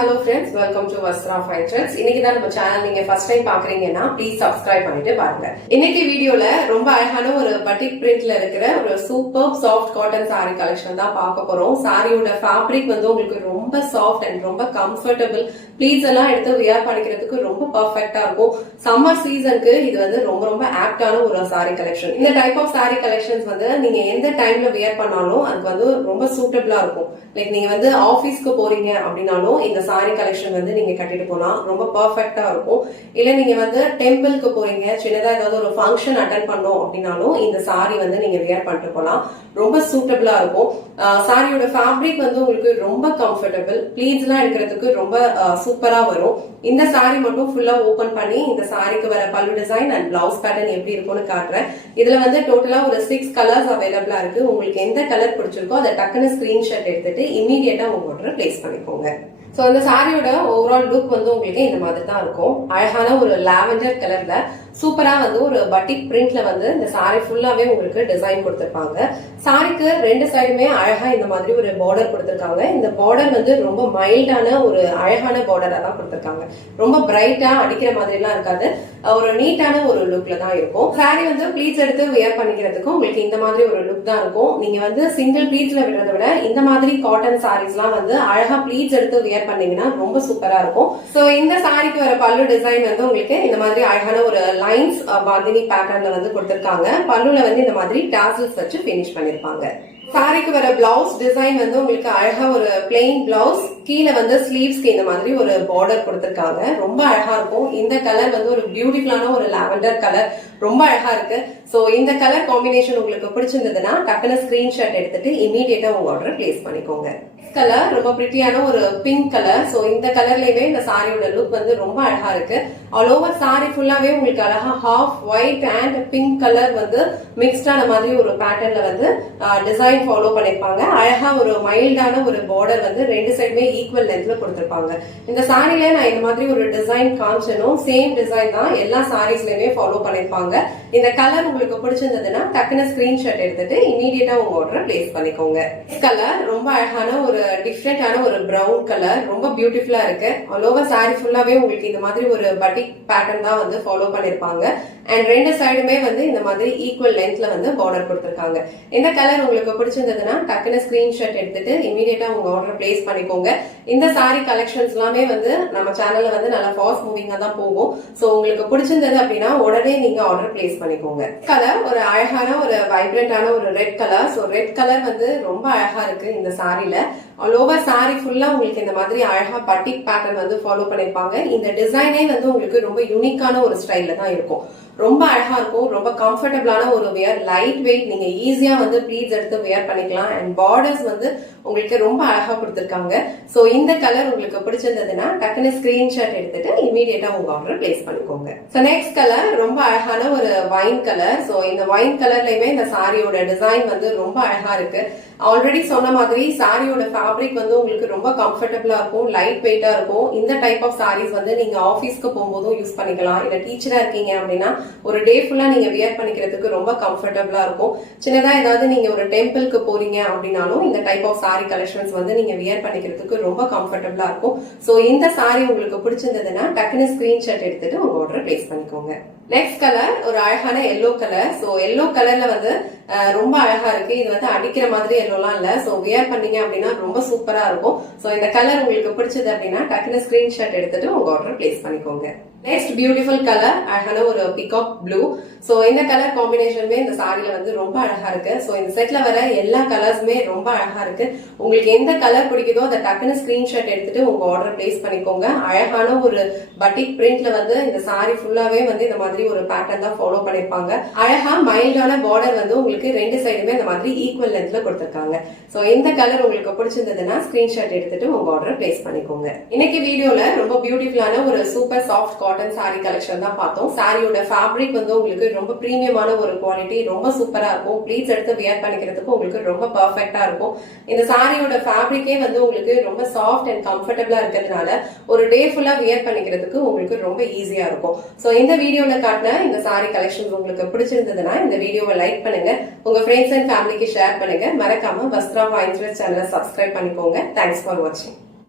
hello friends, welcome to Vastra Fine Trends. இன்னைக்கு தான் நம்ம சேனல் நீங்க ஃபர்ஸ்ட் டைம் பாக்குறீங்கன்னா ப்ளீஸ் சப்ஸ்கிரைப் பண்ணிட்டு பாருங்க. இன்னைக்கு வீடியோல ரொம்ப அழகான ஒரு பட்டிக் பிரிண்ட்ல இருக்கிற ஒரு super soft cotton saree collection தான் பார்க்க போறோம். சாரியோட ஃபேப்ரிக் வந்து உங்களுக்கு ரொம்ப சாஃப்ட் அண்ட் ரொம்ப கம்ஃபர்டபிள். ப்ளீட்ஸ் எல்லாம் எடுத்து வியர் பண்ணிக்கிறதுக்கு ரொம்ப பெர்ஃபெக்ட்டா இருக்கும். சம்மர் சீசனுக்கு இது வந்து ரொம்ப ரொம்ப ஆப்டான ஒரு saree கலெக்ஷன். இந்த டைப் ஆஃப் saree கலெக்ஷன்ஸ் வந்து நீங்க எந்த டைம்ல வியர் பண்ணாலும் அதுக்கு வந்து ரொம்ப சூட்டபிளா இருக்கும். லைக் நீங்க வந்து ஆபீஸ்க்கு போறீங்க அப்படின்னாலும் இந்த சாரி கலெக்ஷன் வந்து நீங்க கட்டிட்டு போலாம், ரொம்ப பெர்ஃபெக்ட்டா இருக்கும். இல்ல நீங்க வந்து டெம்பிளுக்கு போறீங்க, சின்னதா ஏதாவது ஒரு ஃபங்க்ஷன் அட்டென்ட் பண்ணோம் அப்படின்னாலும் இந்த சாரி வந்து நீங்க வியர் பண்ணிட்டு போலாம், ரொம்ப சூட்டபிளா இருக்கும். சாரியோட ஃபேப்ரிக் வந்து உங்களுக்கு ரொம்ப கம்ஃபர்டபிள், ப்ளீட்ஸ் எல்லாம் எடுக்கிறதுக்கு ரொம்ப சூப்பரா வரும். இந்த சாரி மட்டும் ஃபுல்லா ஓபன் பண்ணி இந்த சாரிக்கு வர பல்லு டிசைன் அண்ட் பிளவுஸ் பேட்டர்ன் எப்படி இருக்கும்னு காட்டுறேன். இதுல வந்து டோட்டலா ஒரு 6 கலர்ஸ் அவைலபிளா இருக்கு. உங்களுக்கு எந்த கலர் பிடிச்சிருக்கோ அதை டக்குன்னு ஸ்கிரீன்ஷாட் எடுத்துட்டு இமீடியட்டா உங்க ஆர்டர் பிளேஸ் பண்ணிக்கோங்க. சோ இந்த சாரியோட ஓவரால் லுக் வந்து உங்களுக்கு இந்த மாதிரி தான் இருக்கும். அழகான ஒரு லாவெண்டர் கலர்ல சூப்பரா வந்து ஒரு பட்டிக் பிரிண்ட்ல வந்து இந்த சாரி ஃபுல்லாவே உங்களுக்கு டிசைன் கொடுத்திருப்பாங்க. சாரிக்கு ரெண்டு சைடுமே அழகா இந்த மாதிரி ஒரு பார்டர் கொடுத்திருக்காங்க. இந்த பார்டர் வந்து ரொம்ப மைல்டான ஒரு அழகான பார்டரா தான் கொடுத்திருக்காங்க. ரொம்ப பிரைட்டா அடிக்கிற மாதிரி எல்லாம் இருக்காது, ஒரு நீட்டான ஒரு லுக்ல தான் இருக்கும். சாரி வந்து ப்ளீட்ஸ் எடுத்து வியர் பண்ணிக்கிறதுக்கும் உங்களுக்கு இந்த மாதிரி ஒரு லுக் தான் இருக்கும். நீங்க வந்து சிங்கிள் ப்ளீட்ஸ்ல விடுறத விட இந்த மாதிரி காட்டன் சாரீஸ் எல்லாம் வந்து அழகா ப்ளீட்ஸ் எடுத்து வியர் பண்ணீங்கன்னா ரொம்ப சூப்பரா இருக்கும். சோ இந்த சாரிக்கு வர பல்லு டிசைன் வந்து உங்களுக்கு இந்த மாதிரி அழகான ஒரு லைன்ஸ் பாந்தினி பேட்டர்ன்ல வந்து கொடுத்திருக்காங்க. பல்லுல வந்து இந்த மாதிரி டாசல்ஸ் வச்சு பினிஷ் பண்ணிருப்பாங்க. சாரிக்கு வர பிளவுஸ் டிசைன் வந்து உங்களுக்கு அழகா ஒரு பிளெயின் பிளவுஸ், கீழே வந்து ஸ்லீவ்ஸ்க்கு இந்த மாதிரி ஒரு பார்டர் கொடுத்திருக்காங்க. ரொம்ப அழகா இருக்கும். இந்த கலர் வந்து ஒரு பியூட்டிஃபுல்லான ஒரு லாவெண்டர் கலர், ரொம்ப அழகா இருக்கு. சோ இந்த கலர் காம்பினேஷன் உங்களுக்கு பிடிச்சிருந்ததுன்னா டக்குனு ஸ்கிரீன்ஷாட் எடுத்துட்டு இமீடியட்டா உங்க ஆர்டர் பிளேஸ் பண்ணிக்கோங்க. கலர் ரொம்ப பிரிட்டியான ஒரு பிங்க் கலர். சோ இந்த கலர்லயுமே இந்த சாரியோட லுக் வந்து ரொம்ப அழகா இருக்கு. ஆல் ஓவர் சாரி ஃபுல்லாவே உங்களுக்கு அழகா half white and pink colour வந்து மிக்ஸ்டான மாதிரி ஒரு பேட்டர்ன்ல வந்து டிசைன் ஃபாலோ பண்ணிருப்பாங்க. அழகா ஒரு மைல்டான ஒரு பார்டர் வந்து ரெண்டு சைடுமே ஈக்குவல் லென்த்ல கொடுத்திருப்பாங்க. இந்த சாரில நான் இந்த மாதிரி ஒரு டிசைன் காமிச்சனும் சேம் டிசைன் தான் எல்லா சாரீஸ்லயுமே ஃபாலோ பண்ணிருப்பாங்க. இந்த கலர் உங்களுக்கு பிடிச்சிருந்ததுன்னா டக்குனு ஸ்கிரீன்ஷாட் எடுத்துட்டு இமீடியட்டா உங்க ஆர்டர் பிளேஸ் பண்ணிக்கோங்க. கலர் ரொம்ப அழகான ஒரு டிஃப்ரெண்டான ஒரு பிரவுன் கலர், ரொம்ப பியூட்டிஃபுல்லா இருக்கு. ஆல் ஓவர் சாரி ஃபுல்லாவே உங்களுக்கு இந்த மாதிரி ஒரு பட்டிக் பேட்டர்ன் தான் வந்து ஃபாலோ பண்ணிருப்பாங்க. அண்ட் ரெண்டு சைடுமே வந்து இந்த மாதிரி ஈக்குவல் லென்த்ல வந்து பார்டர் கொடுத்திருக்காங்க. இந்த கலர் உங்களுக்கு பிடிச்சிருந்ததுன்னா டக்குனு ஸ்கிரீன்ஷாட் எடுத்துட்டு இமீடியட்டா உங்க ஆர்டர் பிளேஸ் பண்ணிக்கோங்க. இந்த சாரி கலெக்ஷன்ஸ் எல்லாமே வந்து நம்ம சேனல்ல வந்து நல்லா ஃபாஸ்ட் மூவிங்கா தான் போகும். சோ உங்களுக்கு பிடிச்சிருந்தது அப்படின்னா உடனே நீங்க ஆர்டர் பிளேஸ் பண்ணிக்கோங்க. கலர் ஒரு அழகான ஒரு வைப்ரண்டான ஒரு red colour. So red colour வந்து ரொம்ப அழகா இருக்கு இந்த சாரில. ஆல் ஓவர் சாரி ஃபுல்லா உங்களுக்கு இந்த மாதிரி அழகா பட்டிக் பேட்டர்ன் வந்து ஃபாலோ பண்ணிருப்பாங்க. இந்த டிசைனே வந்து உங்களுக்கு ரொம்ப யூனிக்கான ஒரு ஸ்டைல்ல தான் இருக்கும். ரொம்ப அழகா இருக்கும், ரொம்ப கம்ஃபர்டபிளான ஒரு வியர், லைட் வெயிட், நீங்க ஈஸியா வந்து ப்ளீட்ஸ் எடுத்து வியர் பண்ணிக்கலாம். அண்ட் பார்டர்ஸ் வந்து உங்களுக்கு ரொம்ப அழகா கொடுத்திருக்காங்க. சோ இந்த கலர் உங்களுக்கு பிடிச்சிருந்ததுன்னா டக்குனு ஸ்கிரீன்ஷாட் எடுத்துட்டு இமீடியட்டா உங்க ஆர்டர் பிளேஸ் பண்ணிக்கோங்க. சோ நெக்ஸ்ட் கலர் ரொம்ப அழகான ஒரு வைன் கலர். சோ இந்த வைன் கலர்லயுமே இந்த சாரியோட டிசைன் வந்து ரொம்ப அழகா இருக்கு. ஆல்ரெடி சொன்ன மாதிரி சாரியோட ஃபேப்ரிக் வந்து உங்களுக்கு ரொம்ப கம்ஃபர்டபிளா இருக்கும், லைட் வெயிட்டா இருக்கும். இந்த டைப் ஆஃப் சாரீஸ் வந்து நீங்க ஆபீஸ்க்கு போகும்போதும் யூஸ் பண்ணிக்கலாம். இல்ல டீச்சரா இருக்கீங்க அப்படின்னா ஒரு டே ஃபுல்லா நீங்க வியர் பண்ணிக்கிறதுக்கு ரொம்ப கம்ஃபர்டபிளா இருக்கும். சின்னதா ஏதாவது நீங்க ஒரு டெம்பிளுக்கு போறீங்க அப்படின்னாலும் இந்த டைப் ஆஃப் சாரி கலெக்ஷன்ஸ் வந்து நீங்க வியர் பண்ணிக்கிறதுக்கு ரொம்ப கம்ஃபர்டபிளா இருக்கும். சோ இந்த சாரி உங்களுக்கு பிடிச்சிருந்ததுன்னா டக்குனு ஸ்கிரீன்ஷாட் எடுத்துட்டு உங்க ஆர்டர் பிளேஸ் பண்ணிக்கோங்க. நெக்ஸ்ட் கலர் ஒரு அழகான எல்லோ கலர். சோ எல்லோ கலர்ல வந்து ரொம்ப அழகா இருக்கு. இது வந்து அடிக்கிற மாதிரி எல்லோலாம் இல்ல. சோ வியர் பண்ணீங்க அப்படின்னா ரொம்ப சூப்பரா இருக்கும். சோ இந்த கலர் உங்களுக்கு பிடிச்சது அப்படின்னா டக்குனு ஸ்கிரீன்ஷாட் எடுத்துட்டு உங்க ஆர்டர் பிளேஸ் பண்ணிக்கோங்க. நெக்ஸ்ட் பியூட்டிஃபுல் கலர் அழகான ஒரு பிகாக் ப்ளூ. சோ இந்த கலர் காம்பினேஷனுமே இந்த சாரில வந்து ரொம்ப அழகா இருக்கு. சோ இந்த செட்ல வர எல்லா கலர்ஸுமே ரொம்ப அழகா இருக்கு. உங்களுக்கு எந்த கலர் பிடிக்குதோ அதை டக்குனு ஸ்கிரீன்ஷாட் எடுத்துட்டு உங்க ஆர்டர் பிளேஸ் பண்ணிக்கோங்க. அழகான ஒரு பட்டிக் பிரிண்ட்ல வந்து இந்த சாரி ஃபுல்லாவே வந்து இந்த மாதிரி ஒரு பேட்டர்ன் தான் ஃபாலோ பண்ணிருப்பாங்க. அழகா மைல்டான பார்டர் வந்து உங்களுக்கு ரெண்டு சைடுமே இந்த மாதிரி ஈக்குவல் லென்த்ல கொடுத்திருக்காங்க. சோ இந்த கலர் உங்களுக்கு பிடிச்சிருந்ததுன்னா ஸ்கிரீன்ஷாட் எடுத்துட்டு உங்க ஆர்டர் பிளேஸ் பண்ணிக்கோங்க. இன்னைக்கு வீடியோல ரொம்ப பியூட்டிஃபுல்லான ஒரு super soft cotton sorry collection தான் பார்த்தோம். சாரியோட ஃபேப்ரிக் வந்து உங்களுக்கு ரொம்ப பிரீமியமான ஒரு குவாலிட்டி, ரொம்ப சூப்பரா இருக்கும். ப்ளீட்ஸ் எடுத்து வியர் பண்ணிக்கிறதுக்கு உங்களுக்கு ரொம்ப பெர்ஃபெக்ட்டா இருக்கும். இந்த சாரியோட ஃபேப்ரிக்கே வந்து உங்களுக்கு ரொம்ப சாஃப்ட் அண்ட் கம்ஃபர்டபிளா இருக்கிறதுனால ஒரு டே ஃபுல்லா வியர் பண்ணிக்கிறதுக்கு உங்களுக்கு ரொம்ப ஈஸியா இருக்கும். சோ இந்த வீடியோல காட்டின இந்த சாரி கலெக்ஷன் உங்களுக்கு பிடிச்சிருந்ததுன்னா இந்த வீடியோவை லைக் பண்ணுங்க, உங்க ஃப்ரெண்ட்ஸ் அண்ட் ஃபேமிலிக்கு ஷேர் பண்ணுங்க. மறக்காம வஸ்த்ரா ஃபைன் ட்ரெண்ட்ஸ் சேனலை சப்ஸ்கிரைப் பண்ணிக்கோங்க. தேங்க்ஸ் ஃபார் வாட்சிங்.